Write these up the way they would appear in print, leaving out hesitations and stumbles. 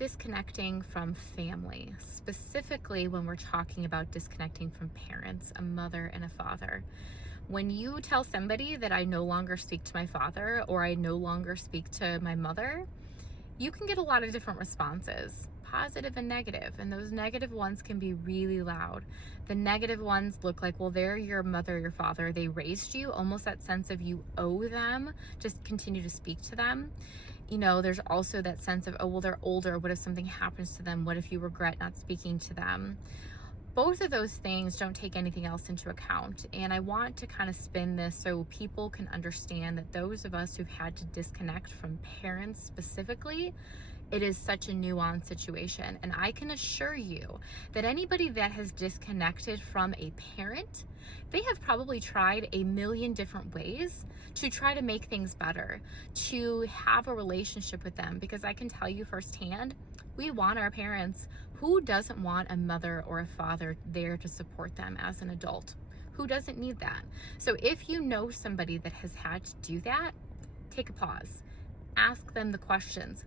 disconnecting from family, specifically when we're talking about disconnecting from parents, a mother and a father. When you tell somebody that I no longer speak to my father or I no longer speak to my mother, you can get a lot of different responses, positive and negative, and those negative ones can be really loud. The negative ones look like, well, they're your mother, your father, they raised you, almost that sense of you owe them, just continue to speak to them. There's also that sense of, oh, well, they're older, what if something happens to them? What if you regret not speaking to them? Both of those things don't take anything else into account. And I want to kind of spin this so people can understand that those of us who've had to disconnect from parents specifically, it is such a nuanced situation. And I can assure you that anybody that has disconnected from a parent, they have probably tried a million different ways to try to make things better, to have a relationship with them. Because I can tell you firsthand, we want our parents. Who doesn't want a mother or a father there to support them as an adult? Who doesn't need that? So if you know somebody that has had to do that, take a pause. Ask them the questions.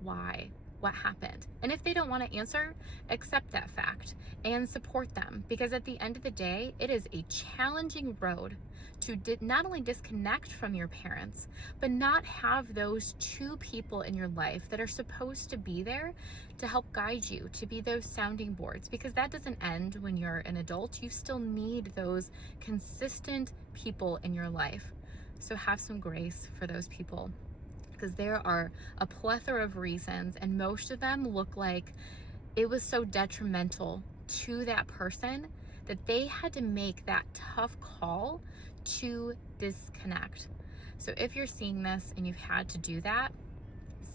Why? What happened? And if they don't want to answer, accept that fact and support them, because at the end of the day, it is a challenging road to not only disconnect from your parents, but not have those two people in your life that are supposed to be there to help guide you, to be those sounding boards, because that doesn't end when you're an adult. You still need those consistent people in your life. So have some grace for those people, because there are a plethora of reasons, and most of them look like it was so detrimental to that person that they had to make that tough call to disconnect. So if you're seeing this and you've had to do that,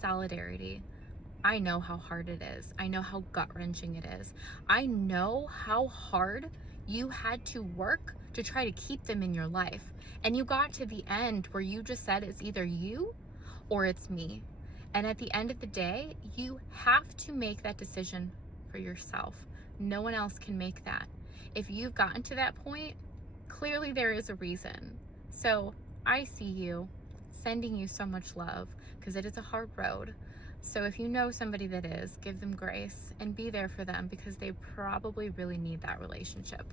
solidarity. I know how hard it is. I know how gut-wrenching it is. I know how hard you had to work to try to keep them in your life. And you got to the end where you just said it's either you or it's me. And at the end of the day, you have to make that decision for yourself. No one else can make that. If you've gotten to that point, clearly there is a reason. So I see you, sending you so much love, because it is a hard road. So if you know somebody that is, give them grace and be there for them, because they probably really need that relationship.